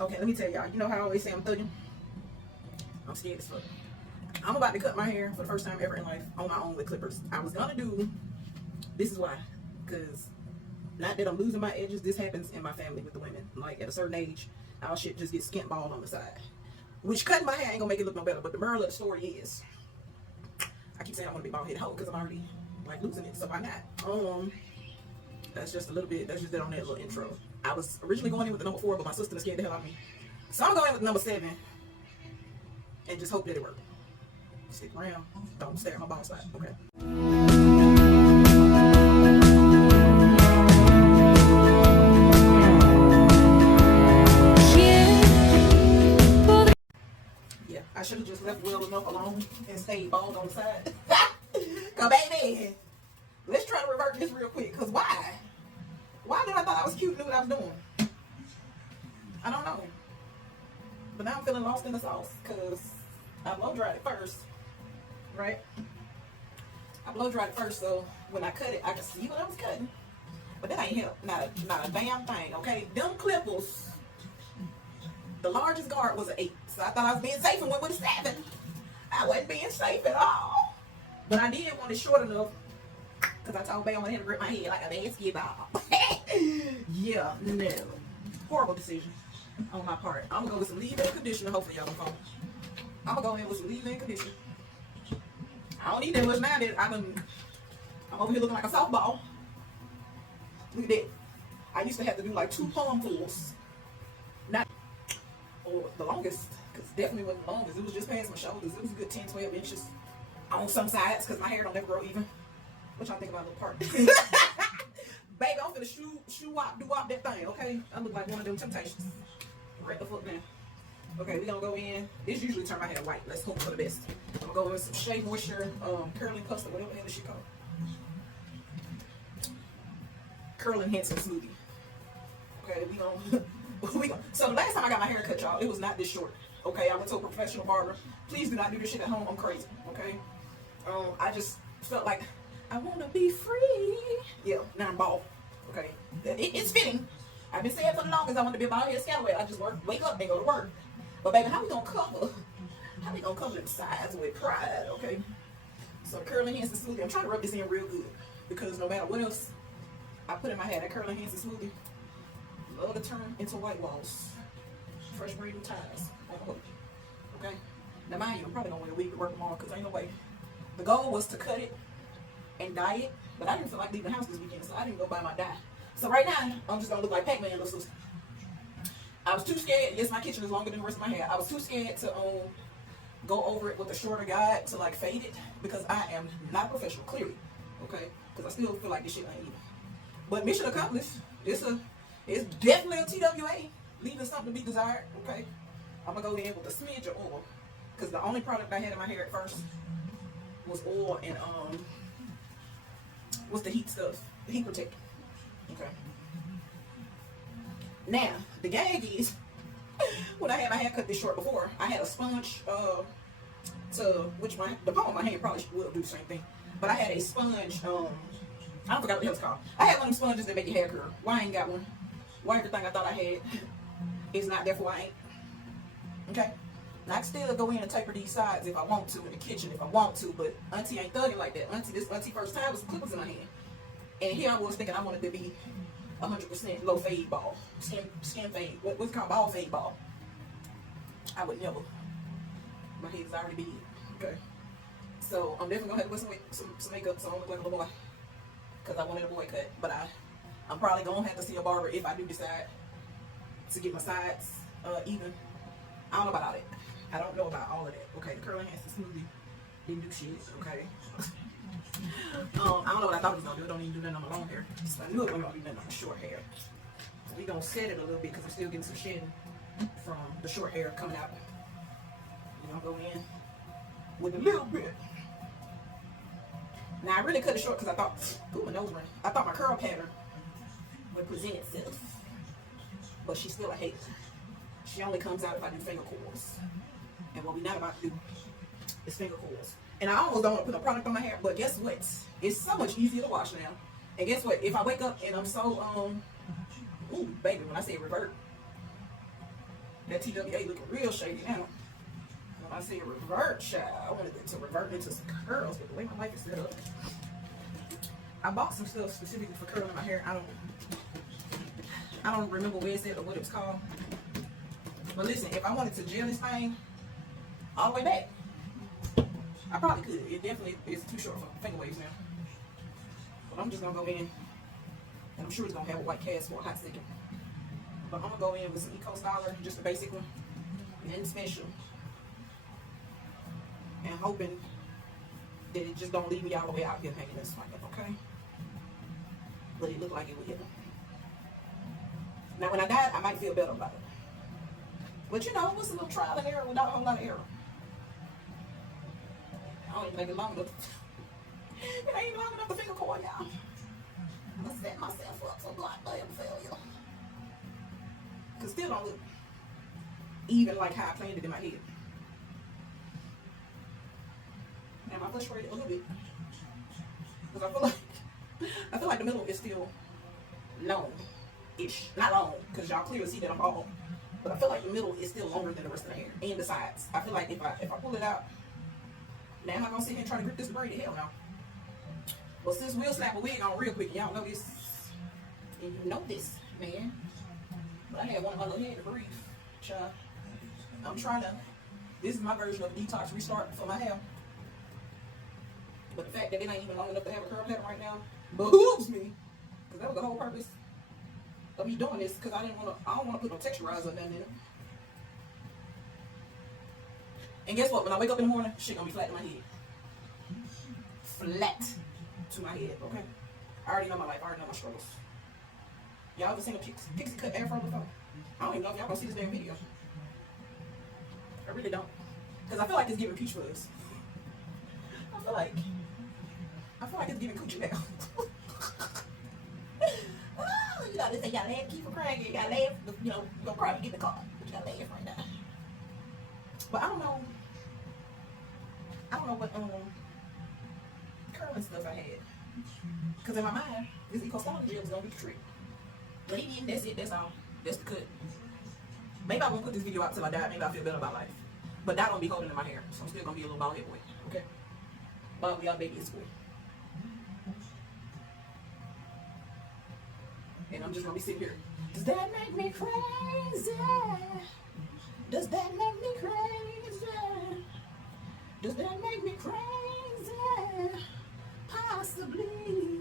Okay, let me tell y'all. You know how I always say I'm thugging? I'm scared as fuck. I'm about to cut my hair for the first time ever in life on my own with clippers. I was gonna do, this is why, because not that I'm losing my edges, this happens in my family with the women. Like at a certain age, our shit just gets skint bald on the side. Which cutting my hair ain't gonna make it look no better, but the moral of the story is, I keep saying I want to be bald headed hoe because I'm already like losing it, so why not? That's just a little bit, that's just it on that little intro. I was originally going in with the number 4, but my sister scared the hell out of me. So I'm going in with number 7 and just hope that it works. Stick around, don't stare at my bald spot, okay? Yeah, I should have just left well enough alone and stayed bald on the side. Cause baby, let's try to revert this real quick, cause why? Why did I thought I was cute and knew what I was doing? I don't know. But now I'm feeling lost in the sauce because I blow dried it first, right? I blow dried it first, so when I cut it, I could see what I was cutting. But that ain't help. Not a damn thing, okay? Them clippers, the largest guard was an 8. So I thought I was being safe and went with a 7. I wasn't being safe at all. But I did want it short enough because I told Bae I wanted him to grip my head like a basketball. Yeah, no. Horrible decision on my part. I'm gonna go with some leave-in conditioner. Hopefully y'all don't fall. I'm gonna go in with some leave-in conditioner. I don't need that much now that I'm over here looking like a softball. Look at that. I used to have to do like 2 palmfuls. Not or the longest, because definitely wasn't the longest. It was just past my shoulders. It was a good 10, 12 inches on some sides because my hair don't ever grow even. What y'all think about the part? Baby, I'm finna shoo-wop, do-wop that thing, okay? I look like one of them Temptations. Right the foot down. Okay, we gonna go in. This usually turn my hair white. Let's hope for the best. I'm gonna go in with some Shea Moisture, curling custard, whatever the hell this shit called. Curl enhancing smoothie. Okay, we gonna. So the last time I got my hair cut, y'all, it was not this short. Okay, I went to a professional barber. Please do not do this shit at home. I'm crazy. Okay. I just felt like I want to be free. Yeah, now I'm bald. Okay. It's fitting. I've been saying for the longest I want to be a bald head scallywag. I just wake up and go to work. But baby, how we gonna cover? How we gonna cover them sides with pride? Okay. So curling enhancing smoothie. I'm trying to rub this in real good because no matter what else I put in my hair, that curling enhancing smoothie love to turn into white walls. Fresh brand new ties. Okay. Now mind you, I'm probably gonna wear a wig to work tomorrow because ain't no way. The goal was to cut it and dye it, but I didn't feel like leaving the house this weekend, so I didn't go buy my dye. So right now, I'm just gonna look like Pac-Man, little sister. I was too scared. Yes, my kitchen is longer than the rest of my hair. I was too scared to go over it with a shorter guide to like fade it because I am not a professional, clearly. Okay, because I still feel like this shit ain't even. But mission accomplished. It's definitely a TWA, leaving something to be desired. Okay, I'm gonna go in with a smidge of oil because the only product I had in my hair at first was oil and what's the heat stuff? The heat protector. Okay. Now the gag is when I had my hair cut this short before, I had a sponge which the palm of my hand probably will do the same thing. But I had a sponge. I forgot what the hell it's called. I had one of them sponges that make your hair curl. Why I ain't got one? Why everything I thought I had is not there, for I ain't. Okay. Now I can still go in and taper these sides if I want to in the kitchen if I want to, but Auntie ain't thugging like that. Auntie first time with some clippers in my hand, and here I was thinking I wanted to be 100% low fade ball, skin fade. What's it called? Ball fade ball. I would never. My head's already big. Okay. So I'm definitely gonna have to wear some makeup so I don't look like a little boy, because I wanted a boy cut. But I'm probably gonna have to see a barber if I do decide to get my sides even. I don't know about all that. I don't know about all of that. Okay, the curling enhancing smoothie didn't do shit. Okay. I don't know what I thought it was gonna do. It don't even do nothing on my long hair. So I knew it wasn't gonna do nothing on my short hair. So we gonna set it a little bit because I'm still getting some shedding from the short hair coming out. We're gonna go in with a little bit. Now I really cut it short because I thought, ooh, my nose ring. I thought my curl pattern would present itself, but she's still a hater. She only comes out if I do finger coils, and what we're not about to do is finger coils. And I almost don't want to put a product on my hair, but guess what? It's so much easier to wash now. And guess what? If I wake up and I'm so ooh, baby, when I say revert, That TWA looking real shady now. When I say revert, child, I wanted it to revert into some curls, but the way my life is set up, I bought some stuff specifically for curling my hair. I don't remember where it said or what it was called. But listen, if I wanted to gel this thing all the way back, I probably could. It definitely is too short for finger waves now. But I'm just gonna go in, and I'm sure it's gonna have a white cast for a hot second. But I'm gonna go in with some Eco Styler, just a basic one, nothing special, and hoping that it just don't leave me all the way out here hanging this like that, okay? But it looked like it would hit them. Now when I died, I might feel better about it. But you know, it was a little trial and error without a whole lot of error. I don't even think it's long enough. It ain't even long enough to finger cord, y'all. I'm gonna set myself up for blind failure. Cause still don't look even like how I planned it in my head. Am I frustrated a little bit? Because I feel like the middle is still long-ish. Not long, because y'all clearly see that I'm bald. But I feel like the middle is still longer than the rest of the hair. And the sides. I feel like if I pull it out, now am I gonna sit here and try to grip this braid? Hell no. Well, since we'll slap a wig on real quick, y'all know this. And you know this, man. But I had one of my little head to breathe. Child. I'm trying to, this is my version of a detox restart for my hair. But the fact that it ain't even long enough to have a curl pattern right now behooves me. Because that was the whole purpose of me doing this. Because I don't want to put no texturizer or nothing in it. And guess what? When I wake up in the morning, shit gonna be flat in my head. Flat to my head, okay? I already know my life. I already know my struggles. Y'all ever seen a pixie cut afro before? I don't even know if y'all gonna see this damn video. I really don't. Because I feel like it's giving peach fuzz. I feel like it's giving coochie now. You know, they say you gotta laugh, keep from crying. You gotta laugh, you know, you're gonna cry and get in the car. But you gotta laugh right now. But I don't know what curling stuff I had. Because in my mind, this Eco Styler gel was gonna be the trick. But he didn't, that's it, that's all. That's the cut. Maybe I won't put this video out till I die. Maybe I'll feel better about life. But that won't be holding in my hair. So I'm still gonna be a little bald head boy. Okay? But we are baby is boy. And I'm just gonna be sitting here. Does that make me crazy? Does that make me crazy? Does that make me crazy? Possibly.